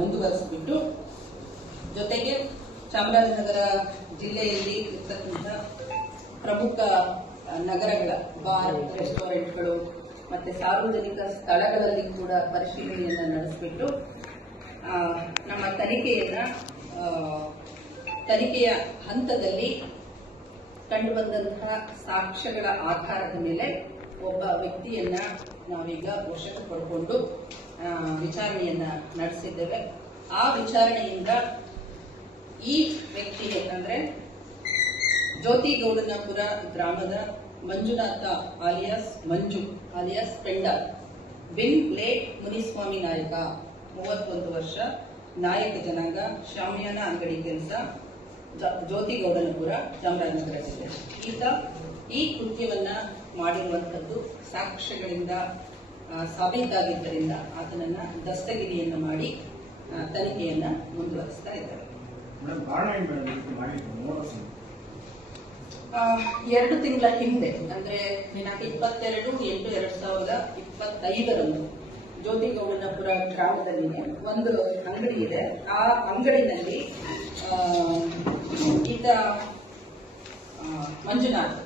ಮುಂದುವರಿಸಿಬಿಟ್ಟು ಜೊತೆಗೆ ಚಾಮರಾಜನಗರ ಜಿಲ್ಲೆಯಲ್ಲಿ ಇರ್ತಕ್ಕಂಥ ಪ್ರಮುಖ ನಗರಗಳ ಬಾರ್ ರೆಸ್ಟೋರೆಂಟ್ಗಳು ಮತ್ತೆ ಸಾರ್ವಜನಿಕ ಸ್ಥಳಗಳಲ್ಲಿ ಕೂಡ ಪರಿಶೀಲನೆಯನ್ನು ನಡೆಸಿಬಿಟ್ಟು ನಮ್ಮ ತನಿಖೆಯನ್ನ ತನಿಖೆಯ ಹಂತದಲ್ಲಿ ಕಂಡುಬಂದಂತಹ ಸಾಕ್ಷ್ಯಗಳ ಆಧಾರದ ಮೇಲೆ ಒಬ್ಬ ವ್ಯಕ್ತಿಯನ್ನ ನಾವೀಗ ವಶಕ್ಕೆ ಪಡ್ಕೊಂಡು ವಿಚಾರಣೆಯನ್ನ ನಡೆಸಿದ್ದೇವೆ ಆ ವಿಚಾರಣೆಯಿಂದ ಈ ವ್ಯಕ್ತಿ ಅಂದ್ರೆ ಜ್ಯೋತಿಗೌಡನಪುರ ಗ್ರಾಮದ ಮಂಜುನಾಥ ಆಲಿಯಾಸ್ ಮಂಜು ಆಲಿಯಾಸ್ ಪೆಂಡ ಬಿನ್ ಲೇಟ್ ಮುನಿಸ್ವಾಮಿ ನಾಯಕ ಮೂವತ್ತೊಂದು ವರ್ಷ ನಾಯಕ ಜನಾಂಗ ಶಾಮಿಯಾನ ಅಂಗಡಿ ಕೆಲಸ ಜ್ಯೋತಿಗೌಡನಪುರ ಚಾಮರಾಜನಗರ ಜಿಲ್ಲೆ ಈತ ಈ ಕೃತ್ಯವನ್ನ ಮಾಡಿರುವಂತದ್ದು ಸಾಕ್ಷ್ಯಗಳಿಂದ ಸಾಬೀತಾಗಿದ್ದರಿಂದ ಆತನನ್ನ ದಸ್ತಗಿರಿಯನ್ನು ಮಾಡಿ ತನಿಖೆಯನ್ನ ಮುಂದುವರಿಸ್ತಾ ಇದ್ದಾರೆ ಎರಡು ತಿಂಗಳ ಹಿಂದೆ ಅಂದ್ರೆ ದಿನಾಂಕ ಇಪ್ಪತ್ತೆರಡು ಎಂಟು ಎರಡ್ ಸಾವಿರದ ಇಪ್ಪತ್ತೈದರಂದು ಗೌಡನಪುರ ಗ್ರಾಮದಲ್ಲಿ ಒಂದು ಅಂಗಡಿ ಇದೆ ಆ ಅಂಗಡಿನಲ್ಲಿ ಈತ ಮಂಜುನಾಥ್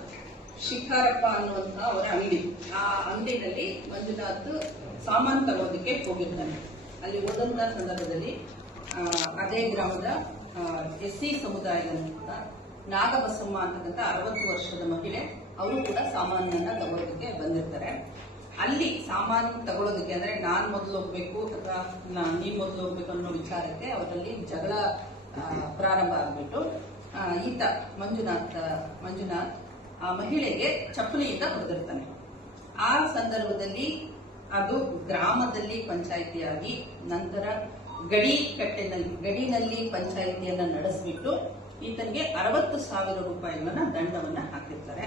ಶಿಖಾರಪ್ಪ ಅನ್ನುವಂತಹ ಅವರ ಅಂಗಡಿ ಸಾಮಾನು ತಗೋದಕ್ಕೆ ಹೋಗಿರ್ತಾನೆ ಅಲ್ಲಿ ಹೋದಂತ ಸಂದರ್ಭದಲ್ಲಿ ಅದೇ ಗ್ರಾಮದ ಎಸ್ ಸಿ ಸಮುದಾಯದ ನಾಗಬಸಮ್ಮ ಅಂತಕ್ಕಂಥ ಅರವತ್ತು ವರ್ಷದ ಮಹಿಳೆ ಅವರು ಕೂಡ ಸಾಮಾನನ್ನ ತಗೊಳ್ಳೋದಕ್ಕೆ ಬಂದಿರ್ತಾರೆ ಅಲ್ಲಿ ಸಾಮಾನ್ ತಗೊಳ್ಳೋದಕ್ಕೆ ಅಂದ್ರೆ ನಾನ್ ಮೊದಲು ಹೋಗ್ಬೇಕು ಅಥವಾ ನೀ ಮೊದಲು ಹೋಗ್ಬೇಕು ಅನ್ನೋ ವಿಚಾರಕ್ಕೆ ಅವರಲ್ಲಿ ಜಗಳ ಪ್ರಾರಂಭ ಆಗ್ಬಿಟ್ಟು ಈತ ಮಂಜುನಾಥ್ ಮಂಜುನಾಥ್ ಆ ಮಹಿಳೆಗೆ ಚಪ್ಪಲಿಯಿಂದ ಹೊಡೆದಿರ್ತಾನೆ ಆ ಸಂದರ್ಭದಲ್ಲಿ ಅದು ಗ್ರಾಮದಲ್ಲಿ ಪಂಚಾಯಿತಿಯಾಗಿ ನಂತರ ಗಡಿ ಕಟ್ಟೆನಲ್ಲಿ ಗಡಿನಲ್ಲಿ ಪಂಚಾಯಿತಿಯನ್ನ ನಡೆಸಿಬಿಟ್ಟು ಈತನಿಗೆ ಅರವತ್ತು ಸಾವಿರ ರೂಪಾಯಿಗಳನ್ನ ದಂಡವನ್ನ ಹಾಕಿರ್ತಾರೆ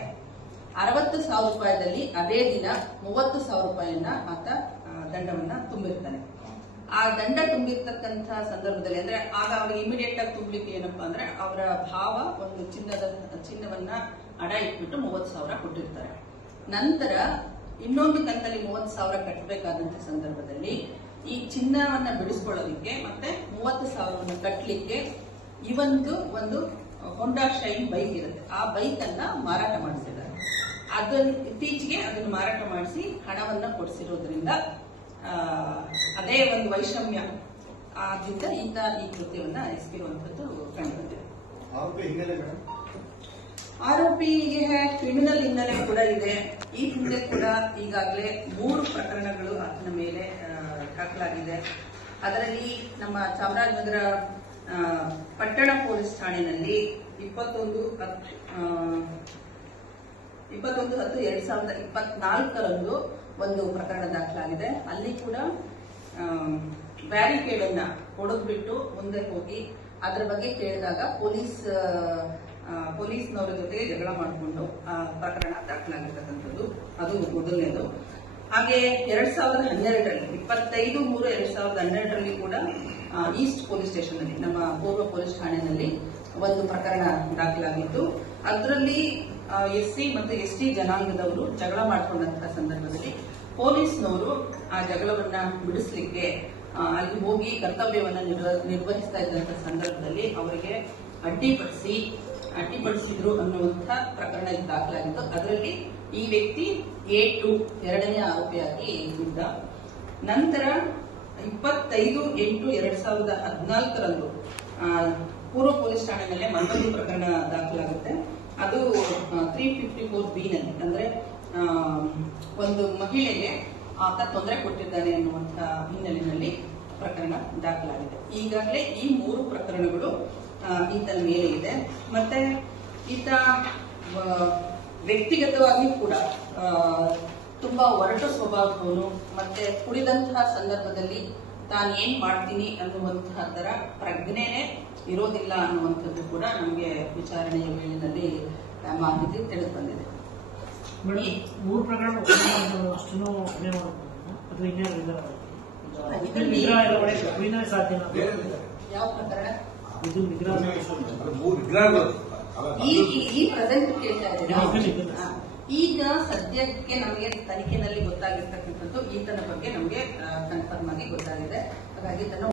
ಅರವತ್ತು ಸಾವಿರ ರೂಪಾಯಿದಲ್ಲಿ ಅದೇ ದಿನ ಮೂವತ್ತು ಸಾವಿರ ರೂಪಾಯಿಯನ್ನ ಆತ ದಂಡವನ್ನ ತುಂಬಿರ್ತಾನೆ ಆ ದಂಡ ತುಂಬಿರ್ತಕ್ಕಂತ ಸಂದರ್ಭದಲ್ಲಿ ಅಂದ್ರೆ ಆಗ ಅವ್ರಿಗೆ ಇಮಿಡಿಯೇಟ್ ಆಗಿ ತುಂಬಲಿಕ್ಕೆ ಏನಪ್ಪಾ ಅಂದ್ರೆ ಅವರ ಭಾವ ಒಂದು ಚಿನ್ನದ ಚಿನ್ನವನ್ನ ಅಡ ಇಟ್ಬಿಟ್ಟು ಮೂವತ್ತು ಸಾವಿರ ಕೊಟ್ಟಿರ್ತಾರೆ ನಂತರ ಇನ್ನೊಂದು ಕಂತಲ್ಲಿ ಮೂವತ್ತು ಸಾವಿರ ಕಟ್ಟಬೇಕಾದಂತ ಸಂದರ್ಭದಲ್ಲಿ ಈ ಚಿನ್ನವನ್ನ ಬಿಡಿಸ್ಕೊಳ್ಳೋದಕ್ಕೆ ಮತ್ತೆ ಮೂವತ್ತು ಸಾವಿರವನ್ನು ಕಟ್ಟಲಿಕ್ಕೆ ಇವಂದು ಒಂದು ಹೊಂಡಾ ಶೈನ್ ಬೈಕ್ ಇರುತ್ತೆ ಆ ಬೈಕ್ ಅನ್ನ ಮಾರಾಟ ಮಾಡಿಸಿದ್ದಾರೆ ಅದನ್ನು ಇತ್ತೀಚೆಗೆ ಅದನ್ನು ಮಾರಾಟ ಮಾಡಿಸಿ ಹಣವನ್ನ ಕೊಡಿಸಿರೋದ್ರಿಂದ ಅದೇ ಒಂದು ವೈಷಮ್ಯ ಆದ್ರಿಂದ ಈತ ಈ ಕೃತ್ಯವನ್ನ ಎಸಗಿರುವಂತದ್ದು ಕಂಡುಬಂದಿದೆ ಆರೋಪಿಗೆ ಕ್ರಿಮಿನಲ್ ಹಿನ್ನೆಲೆ ಕೂಡ ಇದೆ ಈ ಹಿಂದೆ ಕೂಡ ಈಗಾಗಲೇ ಮೂರು ಪ್ರಕರಣಗಳು ಆತನ ಮೇಲೆ ದಾಖಲಾಗಿದೆ ಅದರಲ್ಲಿ ನಮ್ಮ ಚಾಮರಾಜನಗರ ಪಟ್ಟಣ ಪೊಲೀಸ್ ಠಾಣೆಯಲ್ಲಿ ಇಪ್ಪತ್ತೊಂದು ಇಪ್ಪತ್ತೊಂದು ಹತ್ತು ಎರಡ್ ಸಾವಿರದ ಇಪ್ಪತ್ನಾಲ್ಕರಂದು ಒಂದು ಪ್ರಕರಣ ದಾಖಲಾಗಿದೆ ಅಲ್ಲಿ ಕೂಡ ಬ್ಯಾರಿಕೇಡ್ ಅನ್ನ ಹೊಡೆದ್ಬಿಟ್ಟು ಮುಂದೆ ಹೋಗಿ ಅದರ ಬಗ್ಗೆ ಕೇಳಿದಾಗ ಪೊಲೀಸ್ ಪೊಲೀಸ್ನವರ ಜೊತೆ ಜಗಳ ಮಾಡಿಕೊಂಡು ಆ ಪ್ರಕರಣ ದಾಖಲಾಗಿರ್ತಕ್ಕಂಥದ್ದು ಅದು ಮೊದಲನೇದು ಹಾಗೆ ಎರಡ್ ಸಾವಿರದ ಹನ್ನೆರಡರಲ್ಲಿ ಇಪ್ಪತ್ತೈದು ಮೂರು ಎರಡ್ ಸಾವಿರದ ಹನ್ನೆರಡರಲ್ಲಿ ಕೂಡ ಈಸ್ಟ್ ಪೊಲೀಸ್ ಸ್ಟೇಷನ್ ಅಲ್ಲಿ ನಮ್ಮ ಪೂರ್ವ ಪೊಲೀಸ್ ಠಾಣೆಯಲ್ಲಿ ಒಂದು ಪ್ರಕರಣ ದಾಖಲಾಗಿತ್ತು ಅದರಲ್ಲಿ ಎಸ್ ಸಿ ಮತ್ತು ಎಸ್ ಟಿ ಜನಾಂಗದವರು ಜಗಳ ಮಾಡಿಕೊಂಡಂತಹ ಸಂದರ್ಭದಲ್ಲಿ ಪೊಲೀಸ್ನವರು ಆ ಜಗಳವನ್ನ ಬಿಡಿಸಲಿಕ್ಕೆ ಅಲ್ಲಿ ಹೋಗಿ ಕರ್ತವ್ಯವನ್ನು ನಿರ್ವಹಿಸ್ತಾ ಇದ್ದಂತಹ ಸಂದರ್ಭದಲ್ಲಿ ಅವರಿಗೆ ಅಡ್ಡಿಪಡಿಸಿ ಅಡ್ಡಿಪಡಿಸಿದ್ರು ಅನ್ನುವಂಥ ಪ್ರಕರಣ ದಾಖಲಾಗಿತ್ತು ಅದರಲ್ಲಿ ಈ ವ್ಯಕ್ತಿ ಎ ಟು ಎರಡನೇ ಆರೋಪಿಯಾಗಿ ಇದ್ದ ನಂತರ ಇಪ್ಪತ್ತೈದು ಎಂಟು ಎರಡ್ ಸಾವಿರದ ಹದಿನಾಲ್ಕರಂದು ಪೂರ್ವ ಪೊಲೀಸ್ ಮೇಲೆ ಮತ್ತೊಂದು ಪ್ರಕರಣ ದಾಖಲಾಗುತ್ತೆ ಅದು ತ್ರೀ ಫಿಫ್ಟಿ ಫೋರ್ ಬಿ ನಲ್ಲಿ ಅಂದ್ರೆ ಒಂದು ಮಹಿಳೆಗೆ ಆತ ತೊಂದರೆ ಕೊಟ್ಟಿದ್ದಾನೆ ಅನ್ನುವಂಥ ಹಿನ್ನೆಲೆಯಲ್ಲಿ ಪ್ರಕರಣ ದಾಖಲಾಗಿದೆ ಈಗಾಗಲೇ ಈ ಮೂರು ಪ್ರಕರಣಗಳು ಈತನ ಮೇಲೆ ಇದೆ ಮತ್ತೆ ಈತ ವ್ಯಕ್ತಿಗತವಾಗಿ ಕೂಡ ತುಂಬಾ ಹೊರಟು ಸ್ವಭಾವದವನು ಮತ್ತೆ ಕುಡಿದಂತಹ ಸಂದರ್ಭದಲ್ಲಿ ತಾನು ಮಾಡ್ತೀನಿ ಅನ್ನುವಂತಹ ತರ ಪ್ರಜ್ಞೆನೇ ಇರೋದಿಲ್ಲ ಅನ್ನುವಂಥದ್ದು ಕೂಡ ನಮಗೆ ವಿಚಾರಣೆಯ ವೇಳೆಯಲ್ಲಿ ಮಾಹಿತಿ ತಿಳಿದು ಬಂದಿದೆ ಮೂರು ಪ್ರಕರಣ ಯಾವ ಪ್ರಕರಣ ಈಗ ಸದ್ಯಕ್ಕೆ ನಮಗೆ ತನಿಖೆನಲ್ಲಿ ಗೊತ್ತಾಗಿರ್ತಕ್ಕಂಥದ್ದು ಈತನ ಬಗ್ಗೆ ನಮಗೆ ಕನ್ಫರ್ಮ್ ಆಗಿ ಗೊತ್ತಾಗಿದೆ ಹಾಗಾಗಿ ತನ್ನ